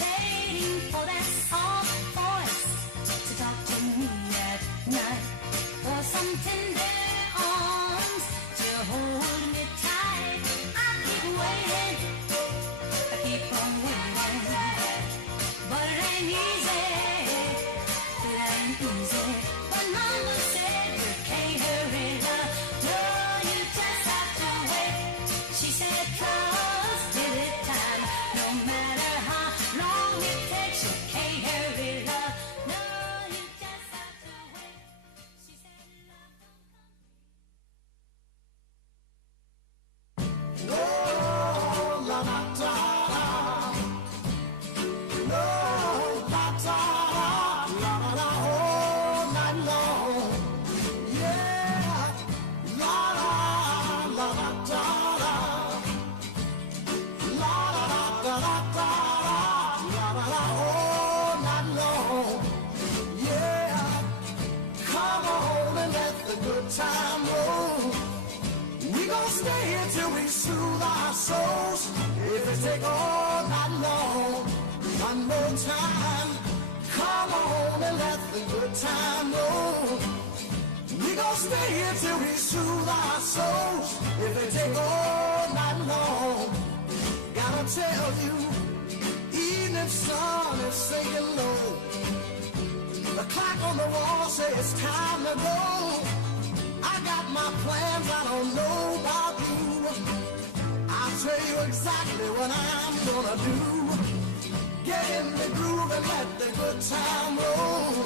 waiting for that soft voice to talk to me at night, for some tender arms to hold me tight. I keep waiting, I keep on waiting, but it ain't easy, it ain't easy. When mama said you can't hurry love, no, you just have to wait. She said trust till it time, no matter how long it takes, you can't hurry love, no, you just have to wait. She said love don't come. Oh, la la da, no, la da, la la la, all night long, yeah, la la la la da, la la la da da da, la la la, all night long, yeah. Come on and let the good time roll. We gon' stay here till we soothe our souls. If it take all night long, one more time. Come on and let the good time roll. We gon' stay here till we soothe our souls. If it take all night long, gotta tell you, evening sun is sinking low. The clock on the wall says it's time to go. I got my plans, I don't know about you. I'll tell you exactly what I'm gonna do. Get in the groove and let the good time roll.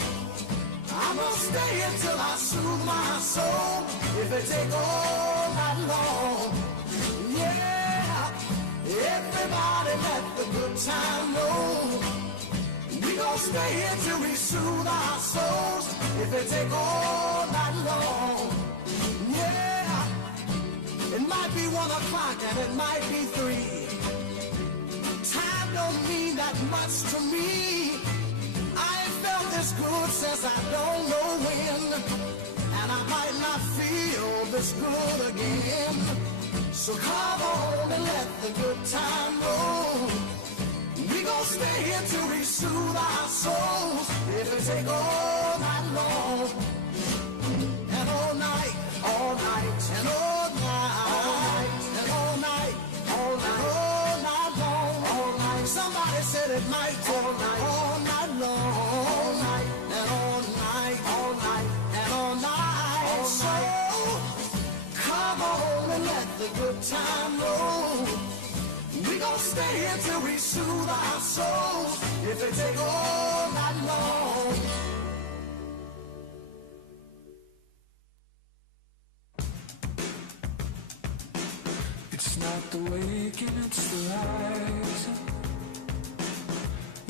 I'm gonna stay until I soothe my soul. If it take all night long, yeah. Everybody let the good time roll. We gon' stay here till we soothe our souls. If it take all night long, yeah. It might be 1 o'clock and it might be 3. Time don't mean that much to me. I ain't felt this good since I don't know when, and I might not feel this good again. So come on and let the good time roll. We gon' stay here till we soothe our souls. If it take all night long, and all night, all night, and all night, and all night, all night, all night long, all night. Somebody said it might take all night long, all night, and all night, all night, and all night. All so come on and let the good time roll. We gon' stay here till we soothe our souls. If it take all night long. It's not the waking, it's the rising.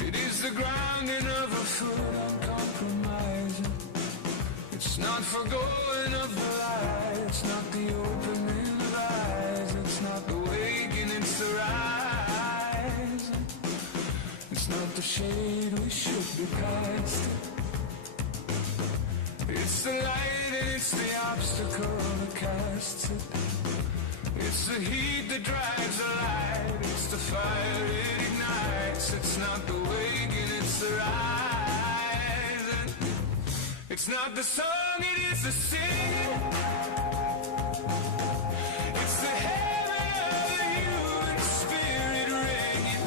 It is the grounding of a foot uncompromising. It's not forgoing of the light. It's not the opening of eyes. It's not the waking, it's the rising. It's not the shade we should be casting. It's the light and it's the obstacle that casts it. It's the heat that drives the light. It's the fire that ignites. It's not the waking, it's the rising. It's not the song, it is the singing. It's the heaven of the human spirit ringing.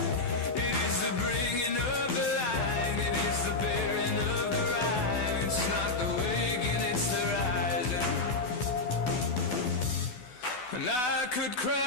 It is the bringing of the light. It is the bearing of the rhyme. It's not the waking, it's the rising. And I could cry.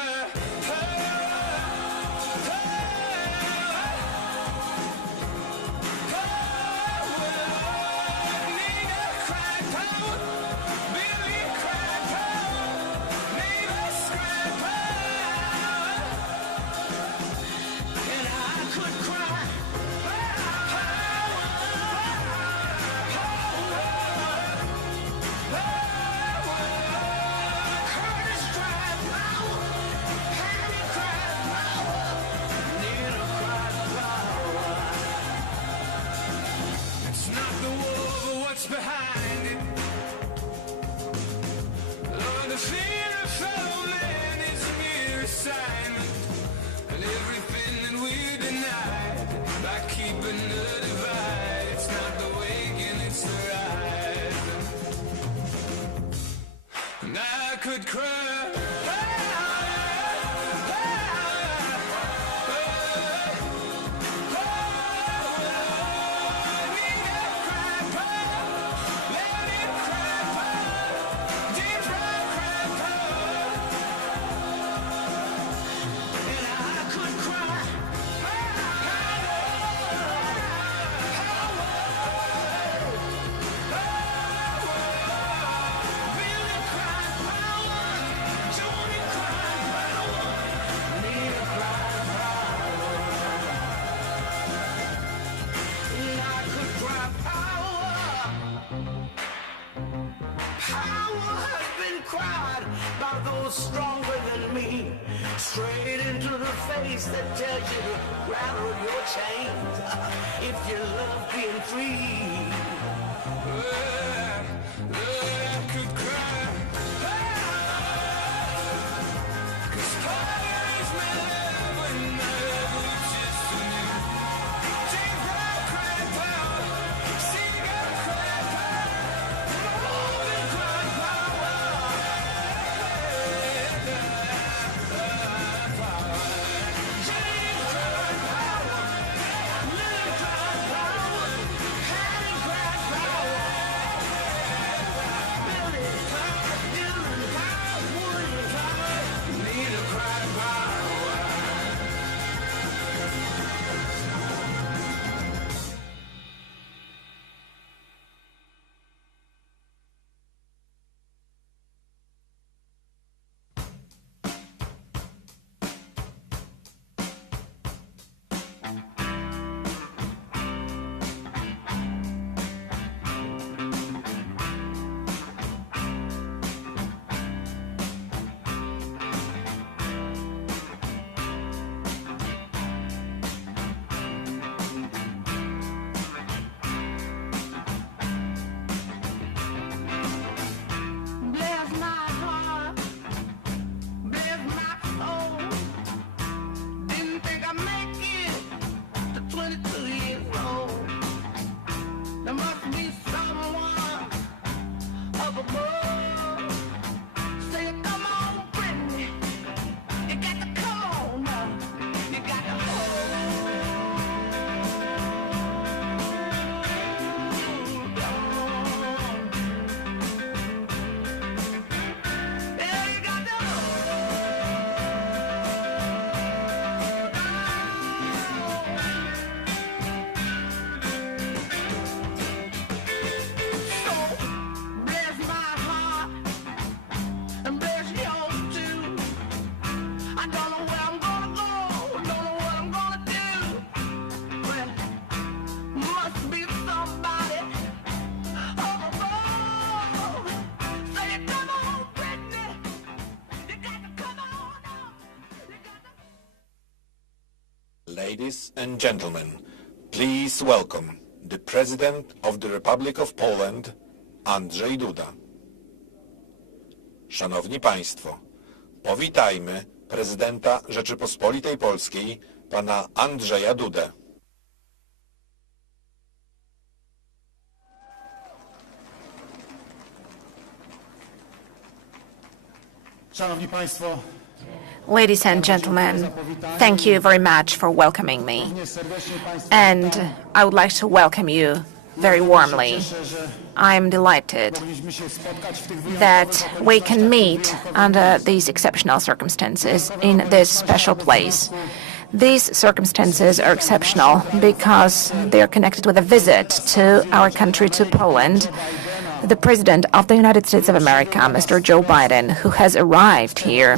Back cried by those stronger than me. Straight into the face that tells you to rattle your chains if you love being free. I could cry. 'Cause fire is my love when my love is just for you. Sing out, cry power. Sing out, cry power. More than cry power. Bless my heart, bless my soul. Didn't think I'd make it to 22 years old. There must be someone up above. Say, come on, Brittany, you got to come on now. You got to hold on. Yeah, you got to hold on. So, bless my heart and bless yours too. I don't know where I'm gonna go, don't know what I'm gonna do. But must be somebody up above. Say, come on, Brittany, you got to come on up. You got to... Ladies and gentlemen, please welcome the President of the Republic of Poland, Andrzej Duda. Szanowni Państwo, powitajmy prezydenta Rzeczypospolitej Polskiej, pana Andrzeja Dudę. Szanowni Państwo, Ladies and gentlemen, thank you very much for welcoming me. And I would like to welcome you very warmly. I'm delighted that we can meet under these exceptional circumstances in this special place. These circumstances are exceptional because they are connected with a visit to our country, to Poland. The President of the United States of America, Mr. Joe Biden, who has arrived here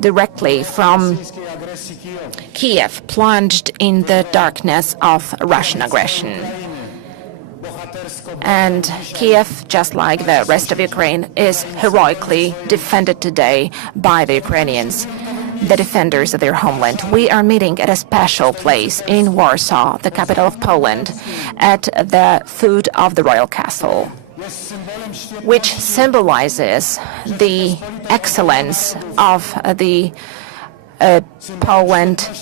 directly from Kiev, plunged in the darkness of Russian aggression. And Kiev, just like the rest of Ukraine, is heroically defended today by the Ukrainians, the defenders of their homeland. We are meeting at a special place in Warsaw, the capital of Poland, at the foot of the royal castle, which symbolizes the excellence of the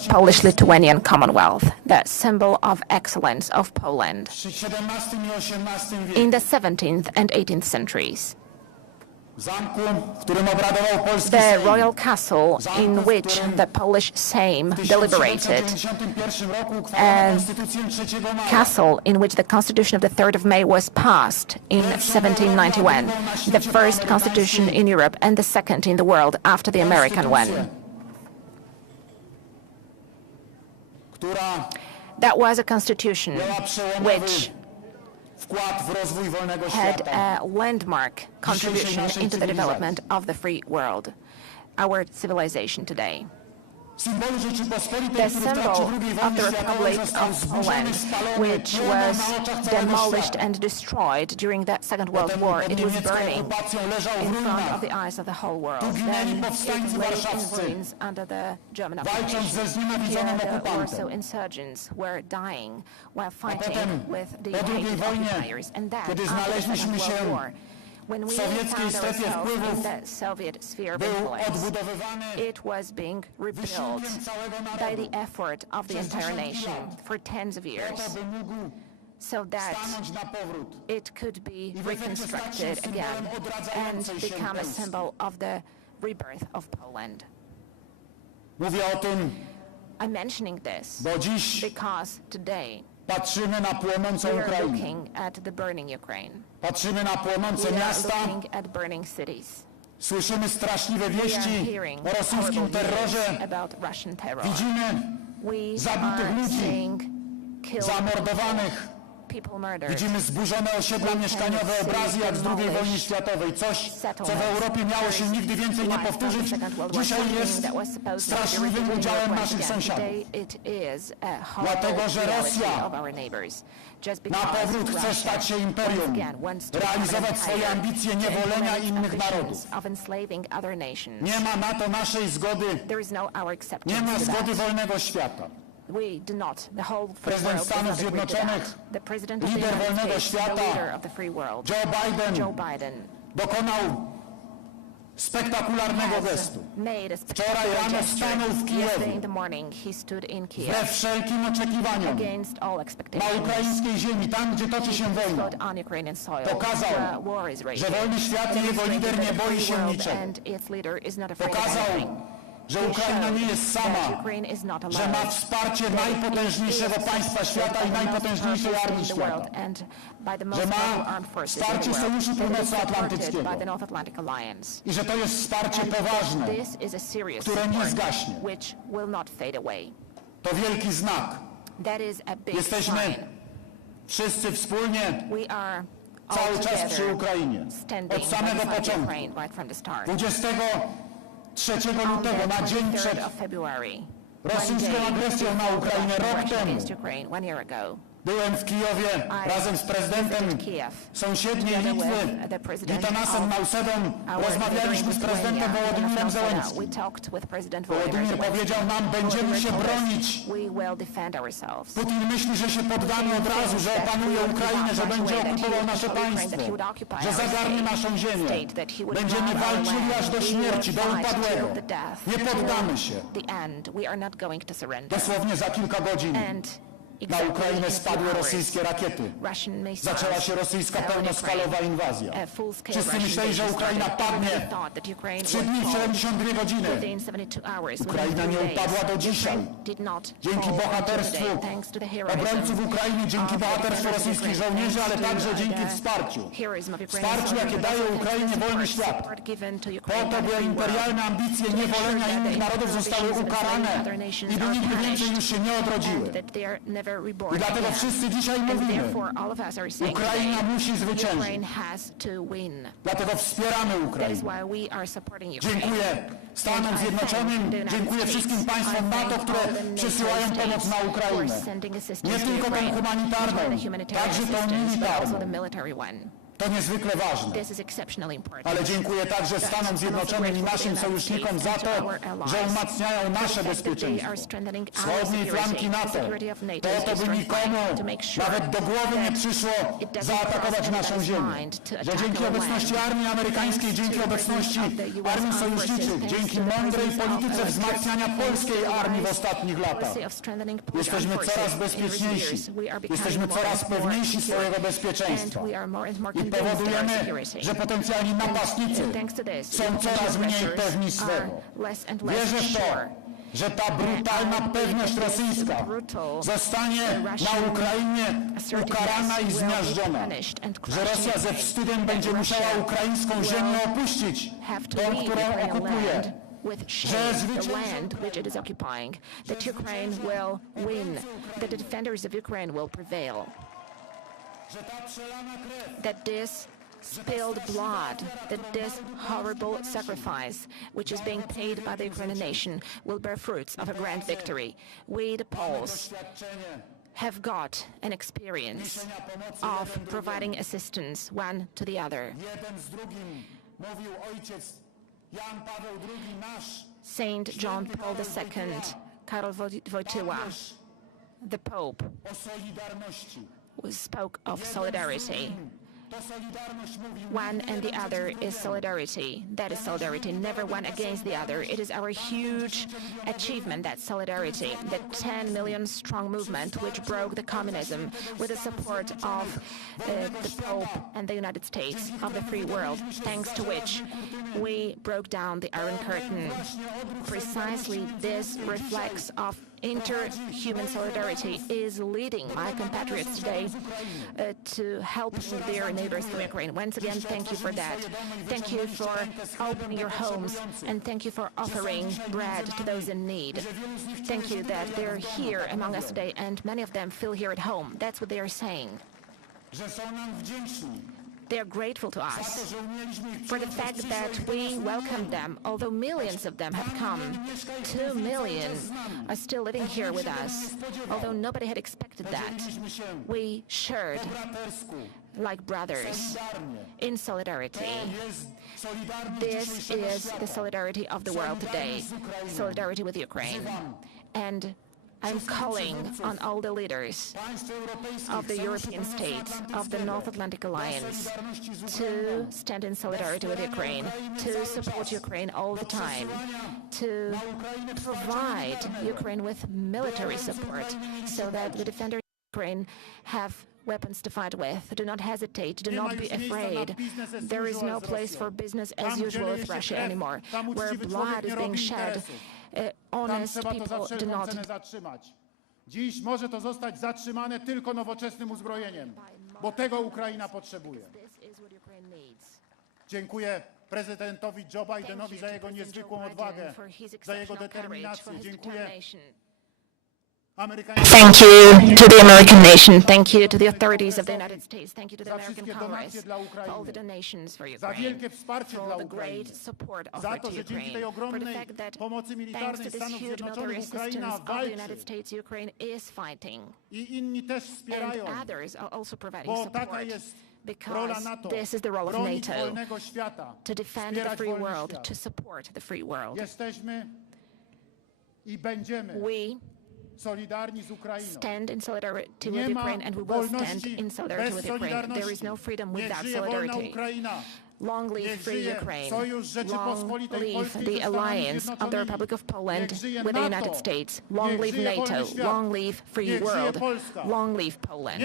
Polish-Lithuanian Commonwealth, the symbol of excellence of Poland in the 17th and 18th centuries. The royal castle in which the Polish Sejm deliberated, a castle in which the Constitution of the 3rd of May was passed in 1791, the first constitution in Europe and the second in the world after the American one. That was a constitution which had a landmark contribution into the development of the free world, our civilization today. symbolu Rzeczypospolitej, The który w trakcie symbol II of wojny the światowej Republic został of zburzony, Poland, spalony which płonął was na oczach całego demolished świata. and destroyed during that Second World Potem War. pod It was niemiecką burning okupacją leżał w in front ruinach, of the eyes of the whole world. Tu ginęli Then powstańcy it lay in warszawscy, ruins under the German walcząc occupation. ze znienawidzonym Here the okupantem. Warsaw insurgents were dying while fighting potem, with the po II hated wojnie, occupiers. And then kiedy after the znaleźliśmy Second World się War, when we sowieckiej found strefie ourselves wpływów, in that Soviet sphere of był influence, odbudowywany it was being rebuilt wysiłkiem całego by narodu the effort of the przez entire dziesiątki nation lat, for tens of po years, to, by mógł so that stanąć na powrót. it could be w efekcie stać się reconstructed symbolem again and odradzającej się become a Polski. symbol of the rebirth of Poland. Mówię o tym, I'm mentioning this bo dziś because today patrzymy na płonącą we are Ukrainę. looking at the burning Ukraine. Patrzymy na płonące We are miasta, looking at burning cities. słyszymy straszliwe We are wieści hearing o rosyjskim horrible terrorze, news about Russian terror. widzimy We zabitych are ludzi, seeing killed zamordowanych, people murdered. widzimy zburzone osiedla mieszkaniowe, obrazy jak z II wojny światowej. Coś, co w Europie miało się nigdy więcej nie powtórzyć, dzisiaj jest straszliwym udziałem naszych sąsiadów. Dlatego, że Rosja na powrót chce stać się imperium, realizować swoje ambicje niewolenia innych narodów. Nie ma na to naszej zgody, nie ma zgody wolnego świata. Prezydent Stanów Zjednoczonych, lider wolnego świata, Joe Biden, dokonał spektakularnego gestu. Wczoraj rano stanął w Kijowie, wbrew wszelkim oczekiwaniom, na ukraińskiej ziemi, tam gdzie toczy się wojna. Pokazał, że wolny świat i jego lider nie boi się niczego. Pokazał, że Ukraina nie jest sama, że ma wsparcie najpotężniejszego państwa świata i najpotężniejszej armii świata, że ma wsparcie Sojuszu Północnoatlantyckiego i że to jest wsparcie poważne, które nie zgaśnie. To wielki znak. Jesteśmy wszyscy wspólnie cały czas przy Ukrainie. Od samego początku. 23 lutego, na dzień przed rosyjską agresją na Ukrainę, rok temu, byłem w Kijowie razem z prezydentem sąsiedniej Litwy, Gitanasem Nausedą. Rozmawialiśmy z prezydentem Władimirem Zełenskim. Władimir powiedział nam, będziemy się bronić. Putin myśli, że się poddamy od razu, że opanuje Ukrainę, że będzie okupował nasze państwo, że zagarnie naszą ziemię. Będziemy walczyli aż do śmierci, do upadłego. Nie poddamy się. Dosłownie za kilka godzin na Ukrainę spadły rosyjskie rakiety. Zaczęła się rosyjska pełnoskalowa inwazja. Wszyscy myśleli, że Ukraina padnie w 3 dni, w 72 godziny. Ukraina nie upadła do dzisiaj. Dzięki bohaterstwu obrońców Ukrainy, dzięki bohaterstwu rosyjskich żołnierzy, ale także dzięki wsparciu. Wsparciu, jakie daje Ukrainie wolny świat. Po to, by imperialne ambicje niewolenia innych narodów zostały ukarane i by nigdy więcej już się nie odrodziły. I dlatego wszyscy dzisiaj mówimy, Ukraina musi zwyciężyć. Dlatego wspieramy Ukrainę. Dziękuję Stanom Zjednoczonym, dziękuję wszystkim państwom NATO, które przysyłają pomoc na Ukrainę. Nie tylko tę humanitarną, także tą militarną. To niezwykle ważne. Ale dziękuję także Stanom Zjednoczonym i naszym sojusznikom za to, że umacniają nasze bezpieczeństwo. Wschodniej flanki NATO. To by nikomu nawet do głowy nie przyszło zaatakować naszą ziemię. Że dzięki obecności armii amerykańskiej, dzięki obecności armii sojuszniczych, dzięki mądrej polityce wzmacniania polskiej armii w ostatnich latach, jesteśmy coraz bezpieczniejsi. Jesteśmy coraz pewniejsi swojego bezpieczeństwa. I powodujemy, że potencjalni napastnicy są coraz mniej pewni swego. Wierzę w to, że ta brutalna pewność rosyjska zostanie na Ukrainie ukarana i zmiażdżona. Że Rosja ze wstydem będzie musiała ukraińską ziemię opuścić, tą, którą okupuje. Że zwycięży that this spilled blood, that this horrible sacrifice, which is being paid by the Ukrainian nation, will bear fruits of a grand victory. We, the Poles, have got an experience of providing assistance one to the other. Saint John Paul II, Karol Wojtyła, the Pope, spoke of solidarity. One and the other is solidarity. That is solidarity, never one against the other. It is our huge achievement, that solidarity, the 10 million strong movement which broke the communism with the support of the Pope and the United States of the free world, thanks to which we broke down the Iron Curtain. Precisely this reflex of interhuman solidarity is leading my compatriots today to help their neighbors from Ukraine. Once again, thank you for that. Thank you for opening your homes, and thank you for offering bread to those in need. Thank you that they're here among us today, and many of them feel here at home. That's what they are saying. They are grateful to us for the fact that we welcomed them, although millions of them have come. 2 million are still living here with us, although nobody had expected that. We shared like brothers in solidarity. This is the solidarity of the world today, solidarity with Ukraine. And I'm calling on all the leaders of the European states, of the North Atlantic Alliance, to stand in solidarity with Ukraine, to support Ukraine all the time, to provide Ukraine with military support so that the defenders of Ukraine have weapons to fight with. Do not hesitate. Do not be afraid. There is no place for business as usual with Russia anymore, where blood is being shed. Honest people do not. Dziś może to zostać zatrzymane tylko nowoczesnym uzbrojeniem, bo tego Ukraina potrzebuje. Dziękuję prezydentowi Joe Bidenowi za jego niezwykłą odwagę, za jego determinację. Dziękuję Thank you to the American nation. Thank you to the authorities of the United States. Thank you to the American Congress for all the donations for Ukraine, for all the great support offered to Ukraine, for the fact that thanks to this huge military assistance of the United States, Ukraine is fighting. And others are also providing support. Because this is the role of NATO, to defend the free world, to support the free world. We stand in solidarity with Ukraine, and we will stand in solidarity with Ukraine. There is no freedom without solidarity. Long live free Ukraine. Long live the alliance of the Republic of Poland with the United States. Long live NATO. Long live free world. Long live Poland.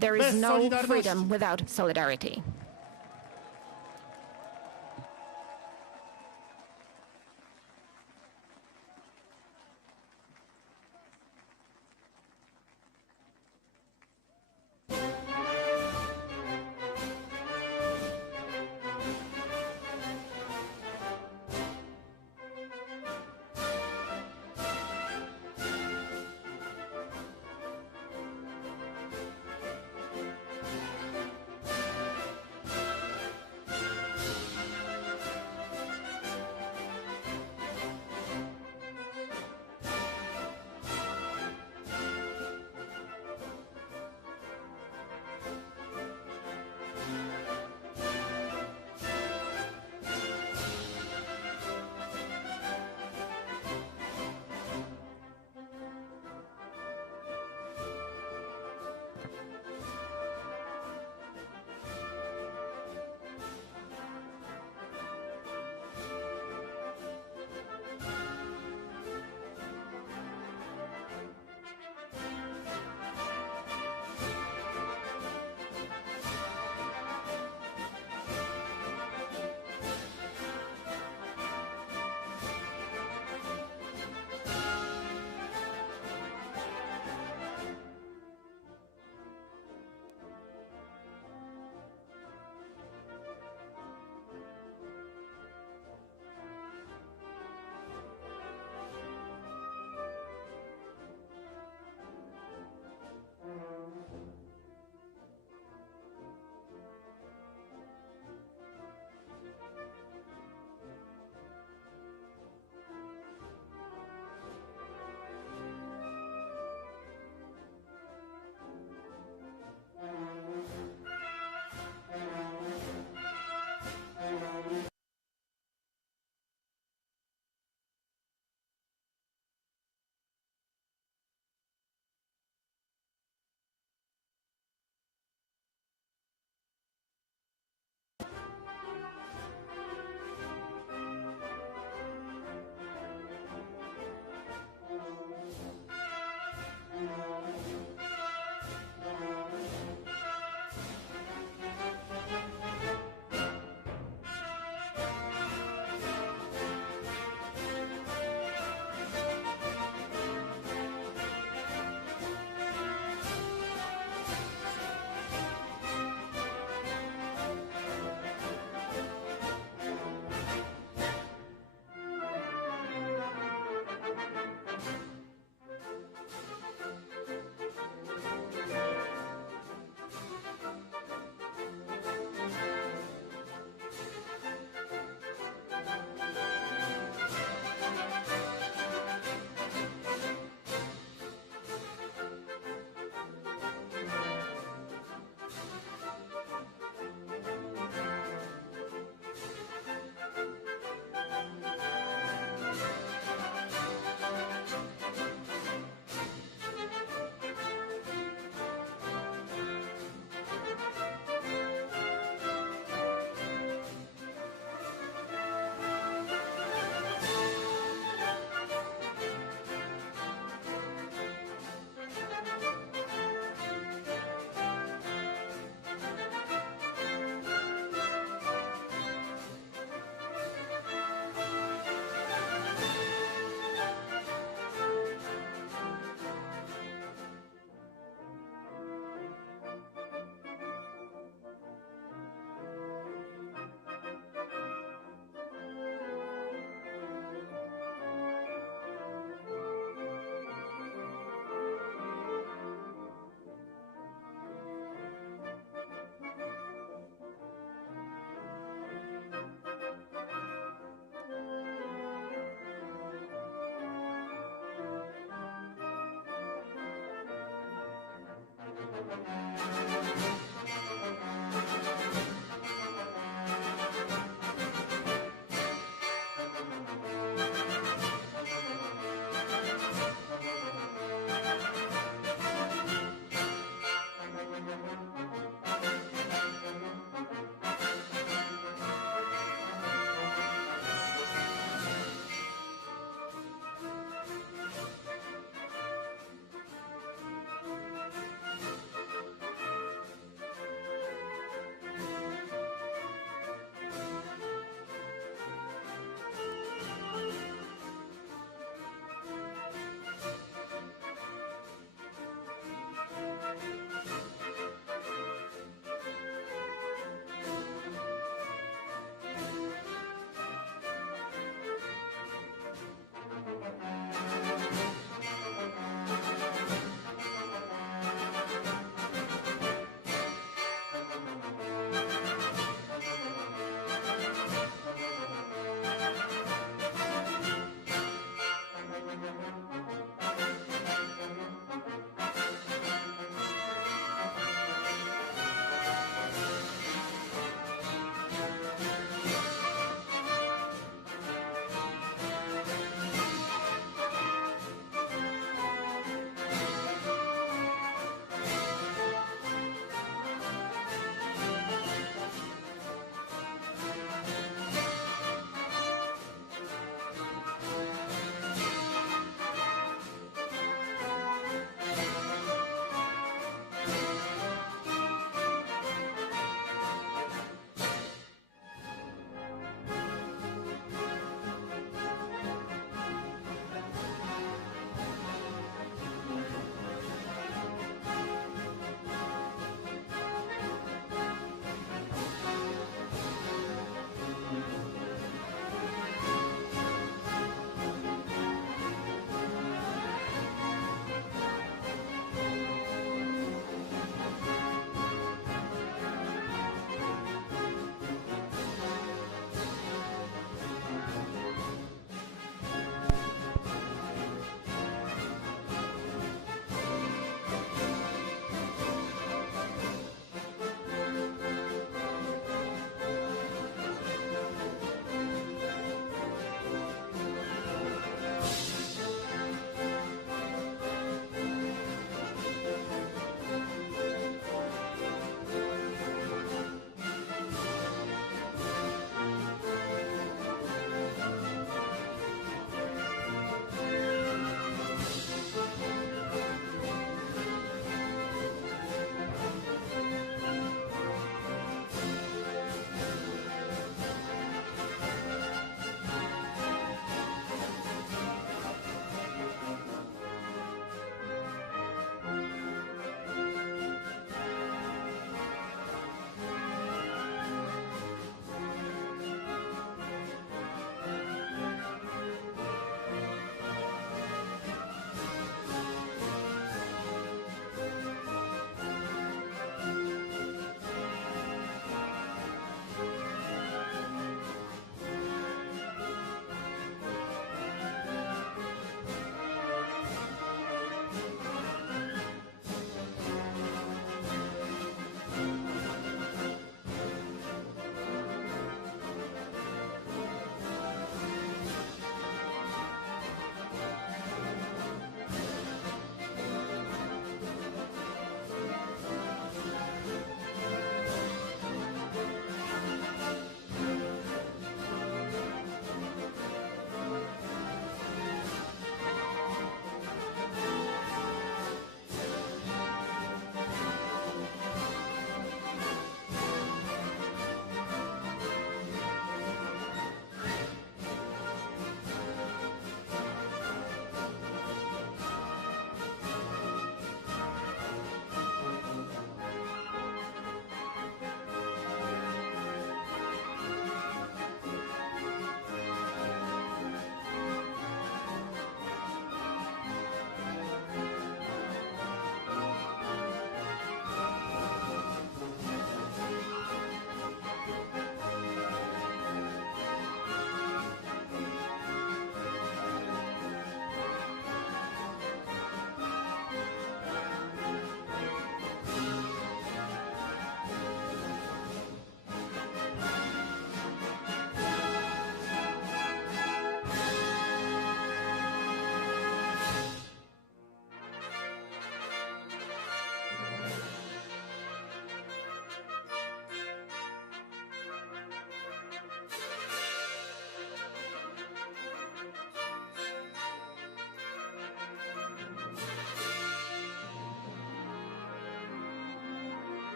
There is no freedom without solidarity.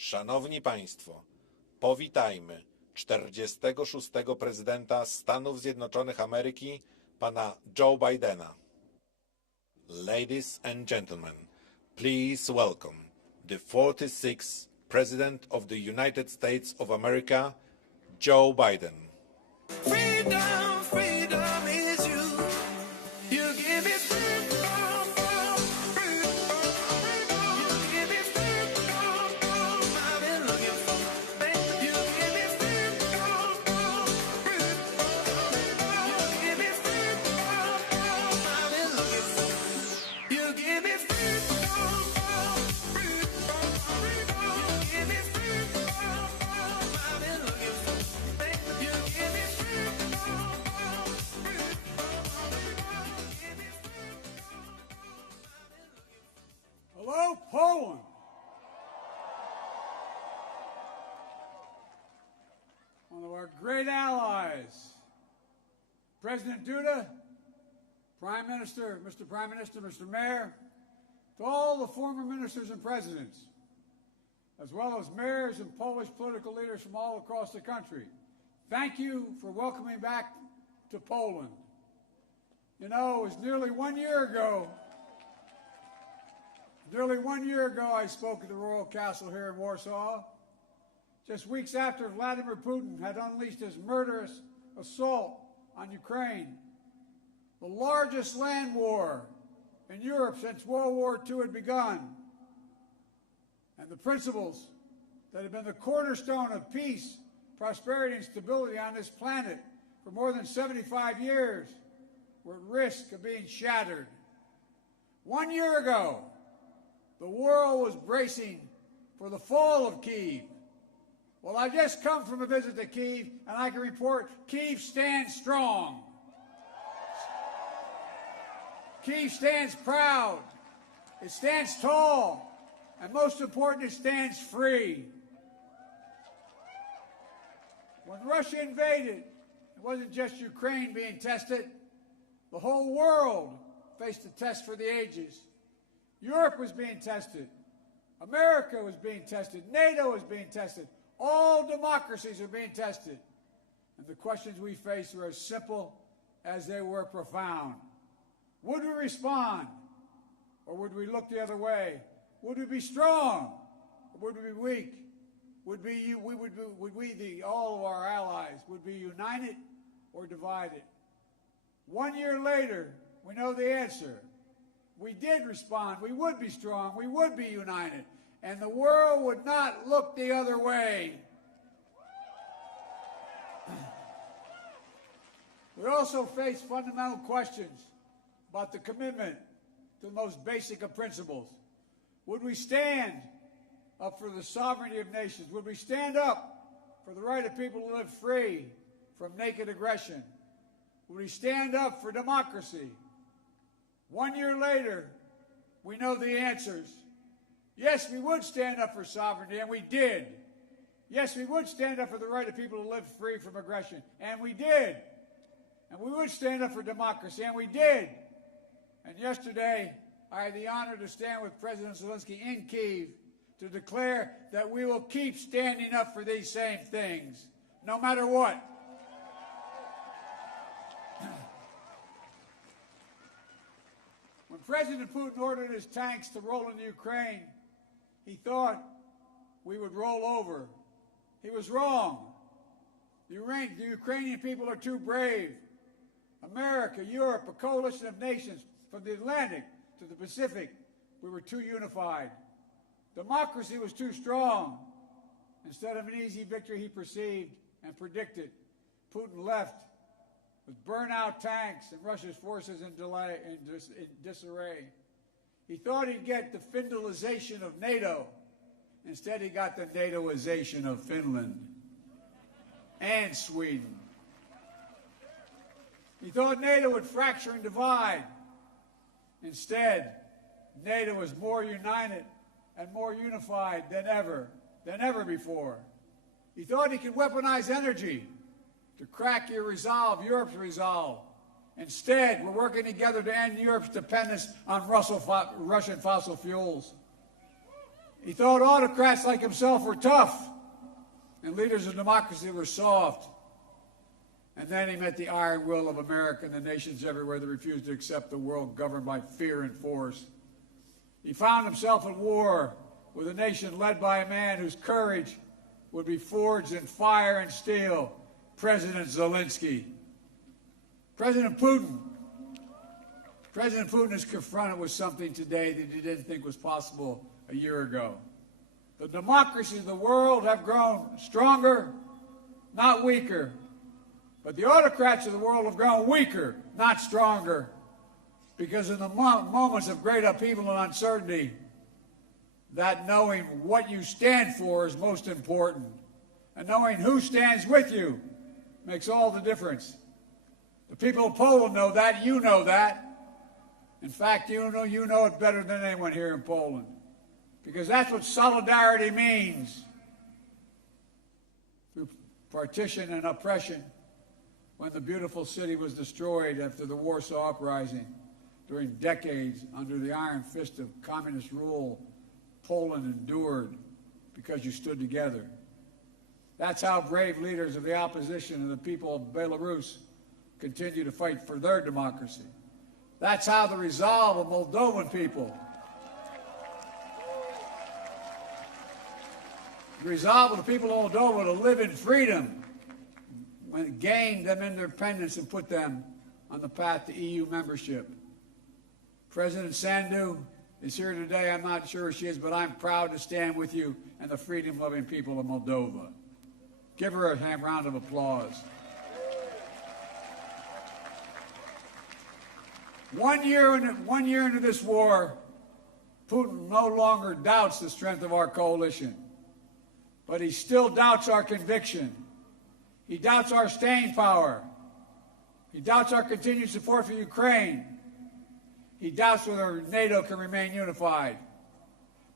Szanowni Państwo, powitajmy 46. prezydenta Stanów Zjednoczonych Ameryki, pana Joe Bidena. Ladies and gentlemen, please welcome the 46th President of the United States of America, Joe Biden. Freedom, freedom is you. You give it freedom, freedom. You give it freedom, I've been looking for. You give it freedom, freedom. You give it freedom, I've been looking for. You give it freedom, freedom. You give it freedom, I've been looking for. You give it freedom, freedom. Hello, Poland. One of our great allies. President Duda, Prime Minister, Mr. Mayor, to all the former ministers and presidents, as well as mayors and Polish political leaders from all across the country, thank you for welcoming back to Poland. You know, it was nearly 1 year ago I spoke at the Royal Castle here in Warsaw, just weeks after Vladimir Putin had unleashed his murderous assault on Ukraine, the largest land war in Europe since World War II had begun. And the principles that have been the cornerstone of peace, prosperity, and stability on this planet for more than 75 years were at risk of being shattered. 1 year ago, the world was bracing for the fall of Kyiv. Well, I just come from a visit to Kyiv, and I can report Kyiv stands strong. Kyiv stands proud. It stands tall. And most important, it stands free. When Russia invaded, it wasn't just Ukraine being tested. The whole world faced a test for the ages. Europe was being tested. America was being tested. NATO was being tested. All democracies are being tested. And the questions we faced were as simple as they were profound. Would we respond? Or would we look the other way? Would we be strong? Or would we be weak? All of our allies, would be united or divided? 1 year later, we know the answer. We did respond. We would be strong. We would be united. And the world would not look the other way. We also face fundamental questions about the commitment to the most basic of principles. Would we stand up for the sovereignty of nations? Would we stand up for the right of people to live free from naked aggression? Would we stand up for democracy? 1 year later, we know the answers. Yes, we would stand up for sovereignty, and we did. Yes, we would stand up for the right of people to live free from aggression, and we did. And we would stand up for democracy, and we did. And yesterday, I had the honor to stand with President Zelensky in Kyiv to declare that we will keep standing up for these same things, no matter what. When President Putin ordered his tanks to roll into Ukraine, he thought we would roll over. He was wrong. The Ukrainian people are too brave. America, Europe, a coalition of nations from the Atlantic to the Pacific, we were too unified. Democracy was too strong. Instead of an easy victory he perceived and predicted, Putin left with burnt-out tanks and Russia's forces in disarray. He thought he'd get the Finlandization of NATO. Instead, he got the NATOization of Finland and Sweden. He thought NATO would fracture and divide. Instead, NATO was more united and more unified than ever before. He thought he could weaponize energy to crack your resolve, Europe's resolve. Instead, we're working together to end Europe's dependence on Russian fossil fuels. He thought autocrats like himself were tough and leaders of democracy were soft. And then he met the iron will of America and the nations everywhere that refused to accept the world governed by fear and force. He found himself at war with a nation led by a man whose courage would be forged in fire and steel, President Zelensky. President Putin is confronted with something today that he didn't think was possible a year ago. The democracies of the world have grown stronger, not weaker. But the autocrats of the world have grown weaker, not stronger. Because in the moments of great upheaval and uncertainty, that knowing what you stand for is most important. And knowing who stands with you makes all the difference. The people of Poland know that. You know that. In fact, you know it better than anyone here in Poland. Because that's what solidarity means. Through partition and oppression, when the beautiful city was destroyed after the Warsaw Uprising, during decades under the iron fist of communist rule, Poland endured because you stood together. That's how brave leaders of the opposition and the people of Belarus continue to fight for their democracy. That's how the resolve of Moldovan people, the resolve of the people of Moldova to live in freedom, when it gained them independence and put them on the path to EU membership. President Sandu is here today. I'm not sure she is, but I'm proud to stand with you and the freedom-loving people of Moldova. Give her a round of applause. 1 year into this war, Putin no longer doubts the strength of our coalition, but he still doubts our conviction. He doubts our staying power. He doubts our continued support for Ukraine. He doubts whether NATO can remain unified.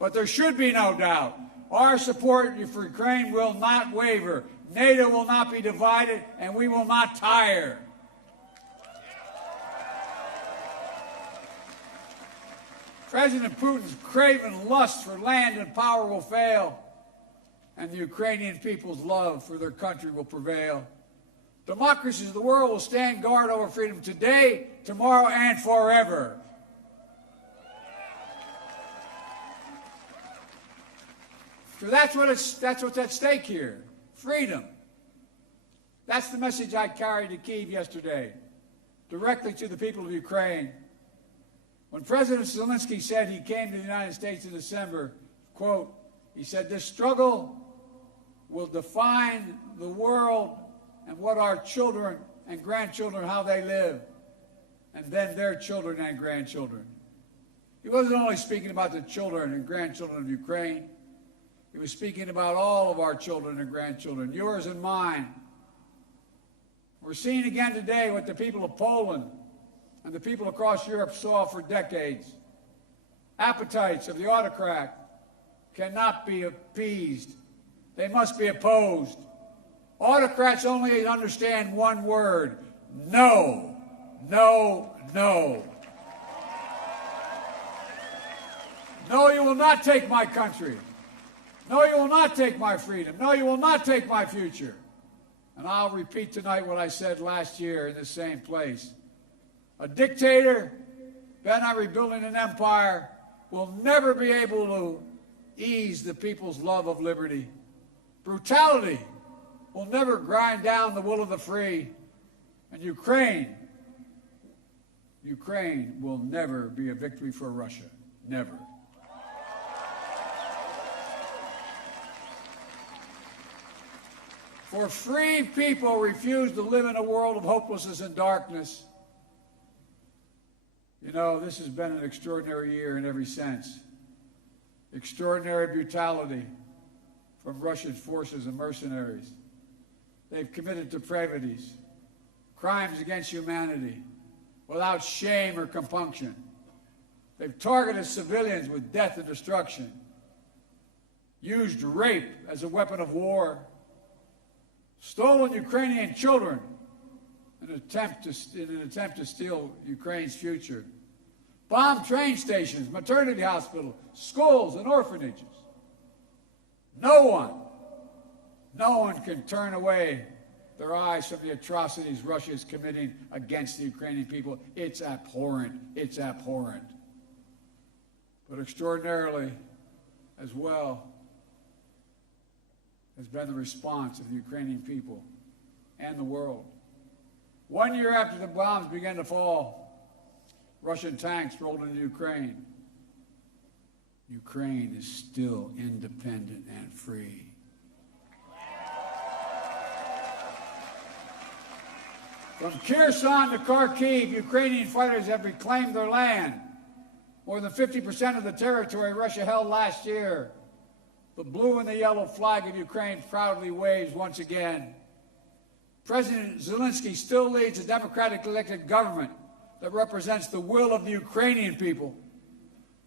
But there should be no doubt. Our support for Ukraine will not waver. NATO will not be divided, and we will not tire. President Putin's craven lust for land and power will fail, and the Ukrainian people's love for their country will prevail. Democracies of the world will stand guard over freedom today, tomorrow, and forever. So that's what's at stake here. Freedom. That's the message I carried to Kyiv yesterday, directly to the people of Ukraine. When President Zelensky said he came to the United States in December, quote, he said, "This struggle will define the world and what our children and grandchildren, how they live, and then their children and grandchildren." He wasn't only speaking about the children and grandchildren of Ukraine. He was speaking about all of our children and grandchildren, yours and mine. We're seeing again today what the people of Poland and the people across Europe saw for decades. Appetites of the autocrat cannot be appeased. They must be opposed. Autocrats only understand one word: no, no, no. No, you will not take my country. No, you will not take my freedom. No, you will not take my future. And I'll repeat tonight what I said last year in the same place. A dictator bent on rebuilding an empire will never be able to ease the people's love of liberty. Brutality will never grind down the will of the free. And Ukraine will never be a victory for Russia. Never. For free people refuse to live in a world of hopelessness and darkness. You know, this has been an extraordinary year in every sense. Extraordinary brutality from Russian forces and mercenaries. They've committed depravities, crimes against humanity, without shame or compunction. They've targeted civilians with death and destruction, used rape as a weapon of war, stolen Ukrainian children in an attempt to steal Ukraine's future, bombed train stations, maternity hospitals, schools, and orphanages. No one can turn away their eyes from the atrocities Russia is committing against the Ukrainian people. It's abhorrent. It's abhorrent. But extraordinarily, as well, has been the response of the Ukrainian people and the world. 1 year after the bombs began to fall, Russian tanks rolled into Ukraine. Ukraine is still independent and free. From Kherson to Kharkiv, Ukrainian fighters have reclaimed their land. More than 50% of the territory Russia held last year. The blue and the yellow flag of Ukraine proudly waves once again. President Zelensky still leads a democratically elected government that represents the will of the Ukrainian people.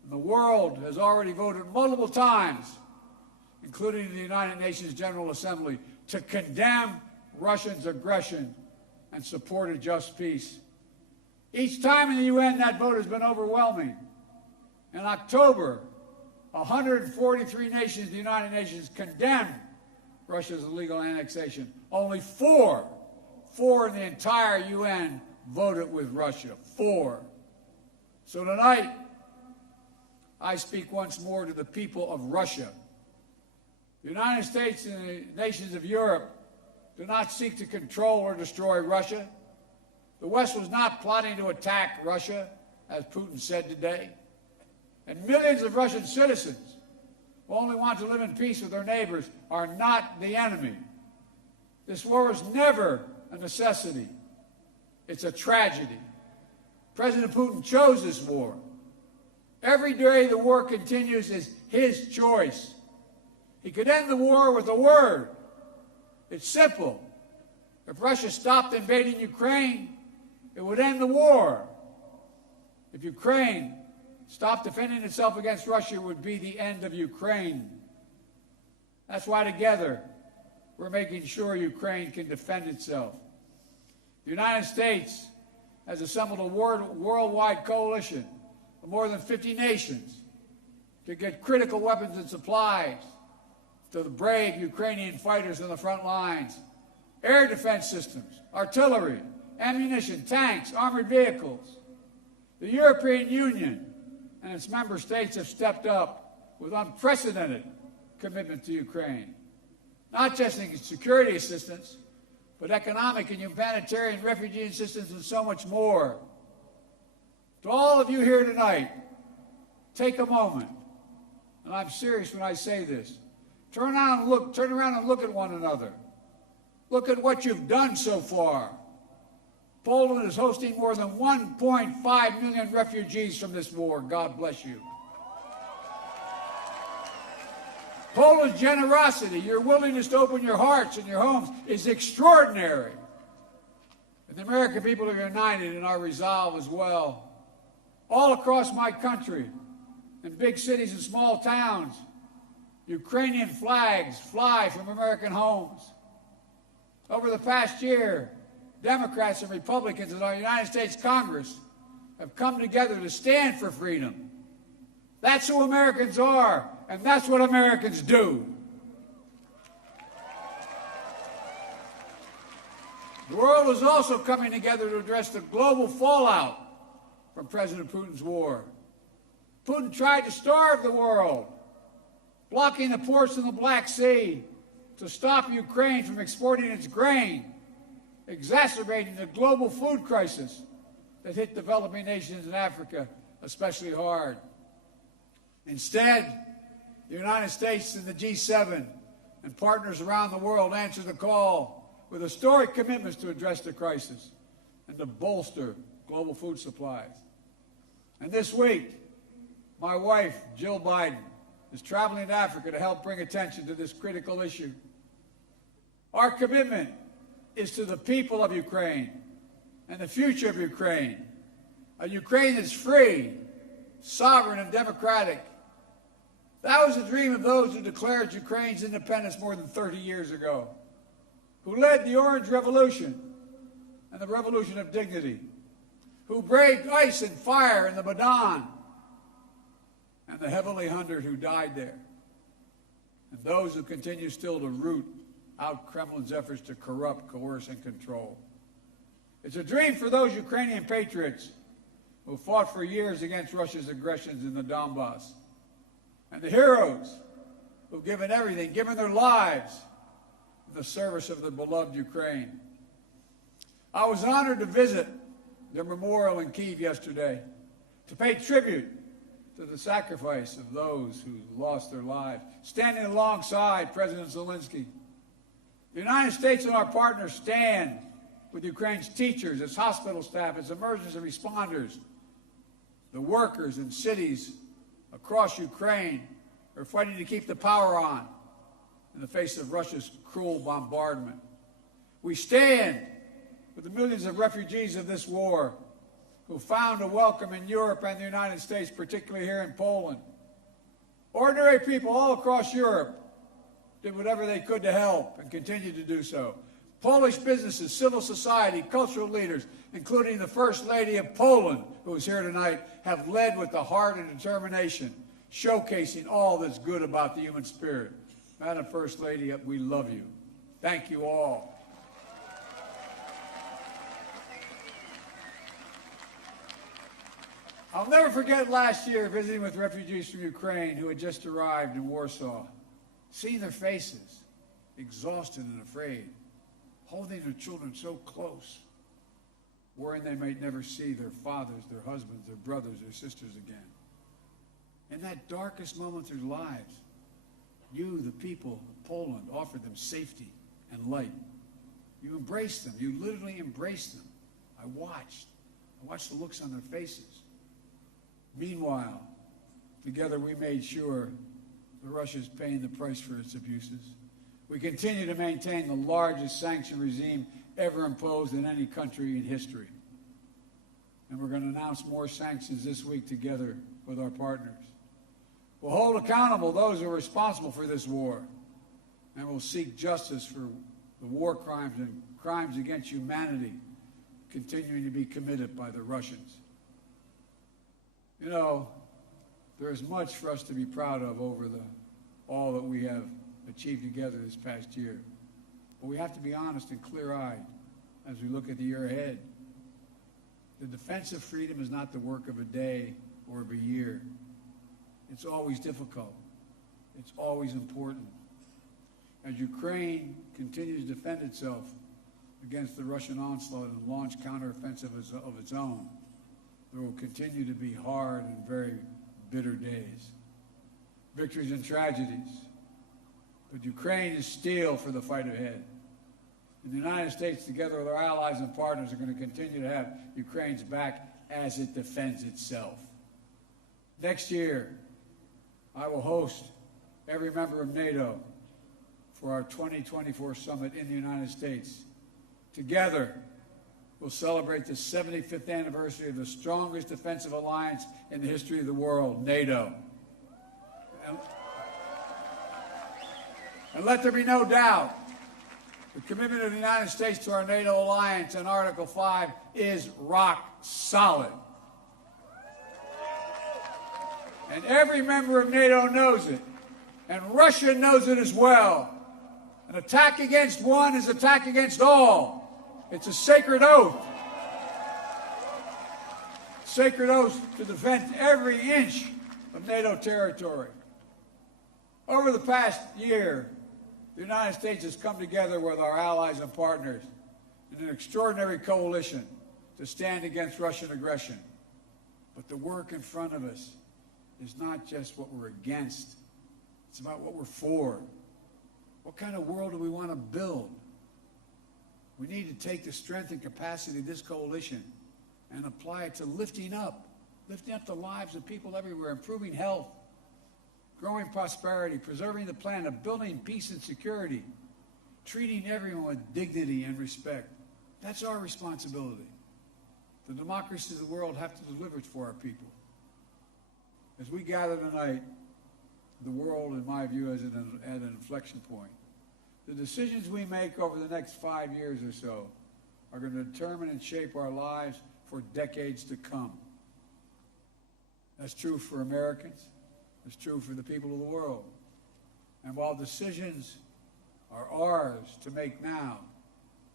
And the world has already voted multiple times, including the United Nations General Assembly, to condemn Russia's aggression and support a just peace. Each time in the UN, that vote has been overwhelming. In October, 143 nations in the United Nations condemned Russia's illegal annexation. Only four in the entire UN voted with Russia. 4. So tonight, I speak once more to the people of Russia. The United States and the nations of Europe do not seek to control or destroy Russia. The West was not plotting to attack Russia, as Putin said today. And millions of Russian citizens who only want to live in peace with their neighbors are not the enemy. This war was never a necessity. It's a tragedy. President Putin chose this war. Every day the war continues is his choice. He could end the war with a word. It's simple. If Russia stopped invading Ukraine, it would end the war. If Ukraine stopped defending itself against Russia, it would be the end of Ukraine. That's why together we're making sure Ukraine can defend itself. The United States has assembled a worldwide coalition of more than 50 nations to get critical weapons and supplies to the brave Ukrainian fighters on the front lines. Air defense systems, artillery, ammunition, tanks, armored vehicles. The European Union and its member states have stepped up with unprecedented commitment to Ukraine, not just in security assistance, but economic and humanitarian refugee assistance and so much more. To all of you here tonight, take a moment, and I'm serious when I say this. Turn around and look at one another. Look at what you've done so far. Poland is hosting more than 1.5 million refugees from this war. God bless you. Poland's generosity, your willingness to open your hearts and your homes is extraordinary. And the American people are united in our resolve as well. All across my country, in big cities and small towns, Ukrainian flags fly from American homes. Over the past year, Democrats and Republicans in our United States Congress have come together to stand for freedom. That's who Americans are, and that's what Americans do. The world is also coming together to address the global fallout from President Putin's war. Putin tried to starve the world, blocking the ports in the Black Sea to stop Ukraine from exporting its grain, exacerbating the global food crisis that hit developing nations in Africa especially hard. Instead, the United States and the G7 and partners around the world answered the call with historic commitments to address the crisis and to bolster global food supplies. And this week, my wife, Jill Biden, is traveling to Africa to help bring attention to this critical issue. Our commitment is to the people of Ukraine and the future of Ukraine, a Ukraine that's free, sovereign, and democratic. That was the dream of those who declared Ukraine's independence more than 30 years ago, who led the Orange Revolution and the Revolution of Dignity, who braved ice and fire in the Maidan, and the Heavenly 100 who died there. And those who continue still to root out Kremlin's efforts to corrupt, coerce, and control. It's a dream for those Ukrainian patriots who fought for years against Russia's aggressions in the Donbass, and the heroes who've given everything, given their lives in the service of the beloved Ukraine. I was honored to visit their memorial in Kyiv yesterday, to pay tribute to the sacrifice of those who lost their lives, standing alongside President Zelensky. The United States and our partners stand with Ukraine's teachers, its hospital staff, its emergency responders, the workers in cities across Ukraine are fighting to keep the power on in the face of Russia's cruel bombardment. We stand with the millions of refugees of this war who found a welcome in Europe and the United States, particularly here in Poland. Ordinary people all across Europe did whatever they could to help and continue to do so. Polish businesses, civil society, cultural leaders, including the First Lady of Poland, who is here tonight, have led with the heart and determination, showcasing all that's good about the human spirit. Madam First Lady, we love you. Thank you all. I'll never forget last year visiting with refugees from Ukraine who had just arrived in Warsaw, seeing their faces, exhausted and afraid, holding their children so close, worrying they might never see their fathers, their husbands, their brothers, their sisters again. In that darkest moment of their lives, you, the people of Poland, offered them safety and light. You embraced them. You literally embraced them. I watched the looks on their faces. Meanwhile, together we made sure that Russia is paying the price for its abuses. We continue to maintain the largest sanction regime ever imposed in any country in history. And we're going to announce more sanctions this week together with our partners. We'll hold accountable those who are responsible for this war, and we'll seek justice for the war crimes and crimes against humanity continuing to be committed by the Russians. You know, there is much for us to be proud of over all that we have achieved together this past year. But we have to be honest and clear-eyed as we look at the year ahead. The defense of freedom is not the work of a day or of a year. It's always difficult. It's always important. As Ukraine continues to defend itself against the Russian onslaught and launch counteroffensive of its own, there will continue to be hard and very bitter days, victories and tragedies. But Ukraine is steel for the fight ahead. And the United States, together with our allies and partners, are going to continue to have Ukraine's back as it defends itself. Next year, I will host every member of NATO for our 2024 summit in the United States. Together, we'll celebrate the 75th anniversary of the strongest defensive alliance in the history of the world, NATO. And let there be no doubt, the commitment of the United States to our NATO alliance in Article 5 is rock solid. And every member of NATO knows it, and Russia knows it as well. An attack against one is an attack against all. It's a sacred oath. Sacred oath to defend every inch of NATO territory. Over the past year, the United States has come together with our allies and partners in an extraordinary coalition to stand against Russian aggression. But the work in front of us is not just what we're against. It's about what we're for. What kind of world do we want to build? We need to take the strength and capacity of this coalition and apply it to lifting up the lives of people everywhere, improving health, growing prosperity, preserving the planet, building peace and security, treating everyone with dignity and respect. That's our responsibility. The democracies of the world have to deliver it for our people. As we gather tonight, the world, in my view, is at an inflection point. The decisions we make over the next 5 years or so are going to determine and shape our lives for decades to come. That's true for Americans. It's true for the people of the world. And while decisions are ours to make now,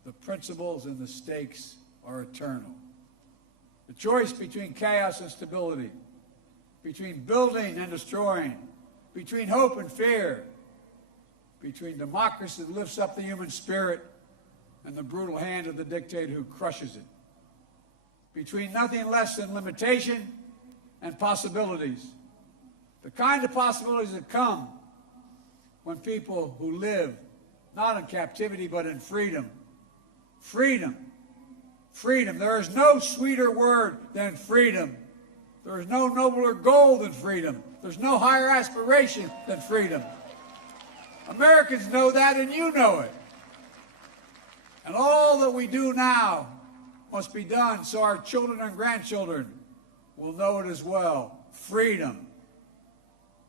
the principles and the stakes are eternal. The choice between chaos and stability, between building and destroying, between hope and fear, between democracy that lifts up the human spirit and the brutal hand of the dictator who crushes it, between nothing less than limitation and possibilities, the kind of possibilities that come when people who live not in captivity but in freedom, freedom, there is no sweeter word than freedom. There is no nobler goal than freedom. There's no higher aspiration than freedom. Americans know that, and you know it. And all that we do now must be done so our children and grandchildren will know it as well. Freedom.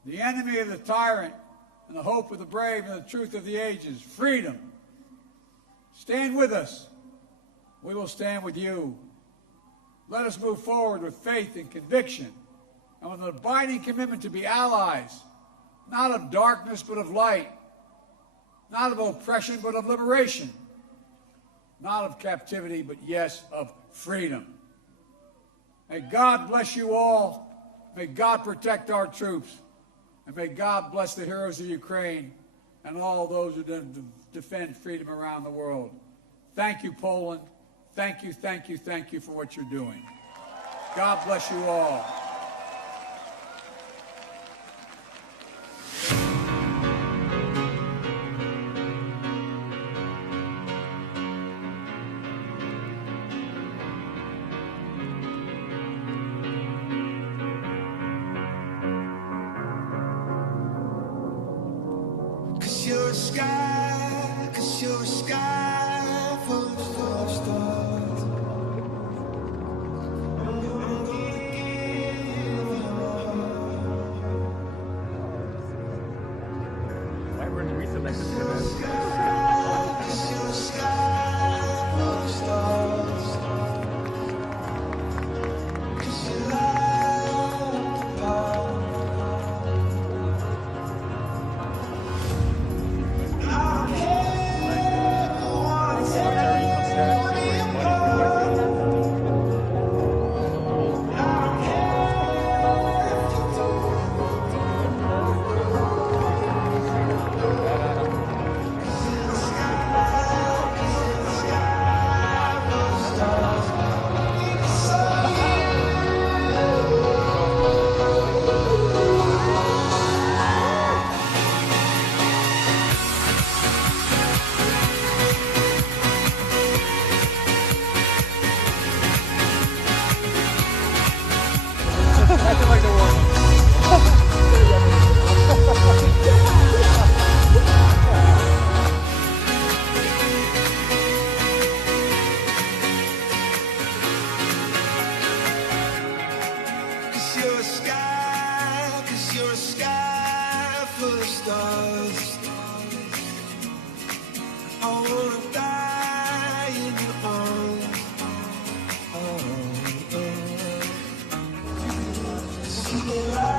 The enemy of the tyrant and the hope of the brave and the truth of the ages. Freedom. Stand with us. We will stand with you. Let us move forward with faith and conviction and with an abiding commitment to be allies, not of darkness but of light, not of oppression but of liberation, not of captivity but yes, of freedom. May God bless you all. May God protect our troops. And may God bless the heroes of Ukraine and all those who defend freedom around the world. Thank you, Poland. Thank you, thank you, thank you for what you're doing. God bless you all. Cause you're a sky full of stars. I wanna die in your arms. Oh, oh.